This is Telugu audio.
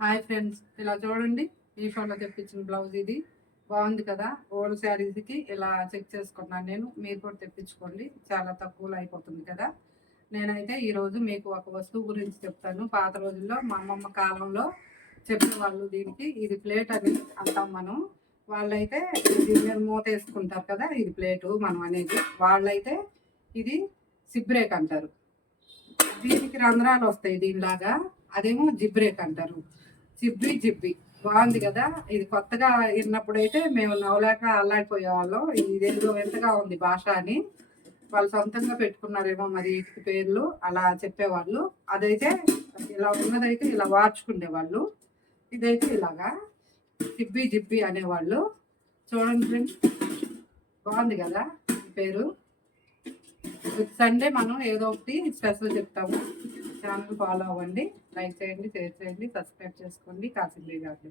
హాయ్ ఫ్రెండ్స్, ఇలా చూడండి. మీషోలో తెప్పించిన బ్లౌజ్ ఇది బాగుంది కదా. ఓల్డ్ శారీస్కి ఇలా చెక్ చేసుకున్నాను నేను. మీరు కూడా తెప్పించుకోండి, చాలా తక్కువలో అయిపోతుంది కదా. నేనైతే ఈరోజు మీకు ఒక వస్తువు గురించి చెప్తాను. పాత రోజుల్లో మా అమ్మమ్మ కాలంలో చెప్పేవాళ్ళు. దీనికి ఇది ప్లేట్ అని అంటాం మనం. వాళ్ళైతే దీని మీద మూత వేసుకుంటారు కదా, ఇది ప్లేటు మనం అనేది. వాళ్ళైతే ఇది సిబ్రేక్ అంటారు. దీనికి రంధ్రాలు వస్తాయి దీనిలాగా, అదేమో జిబ్రేక్ అంటారు. జిబ్బి బాగుంది కదా. ఇది కొత్తగా విన్నప్పుడైతే మేము నవ్వలేక అల్లాడిపోయేవాళ్ళం. ఇదేదో ఎంతగా ఉంది భాష అని. వాళ్ళు సొంతంగా పెట్టుకున్నారేమో మరి వీటికి పేర్లు అలా చెప్పేవాళ్ళు. అదైతే ఇలా ఉన్నదైతే ఇలా వార్చుకునేవాళ్ళు, ఇదైతే ఇలాగా జిబ్బి అనేవాళ్ళు. చూడండి ఫ్రెండ్స్, బాగుంది కదా పేరు. సండే మనం ఏదో ఒకటి స్పెషల్ చెప్తాము. ఛానల్ ఫాలో అవ్వండి, లైక్ చేయండి, షేర్ చేయండి, సబ్స్క్రైబ్ చేసుకోండి. కాసింది కాదు.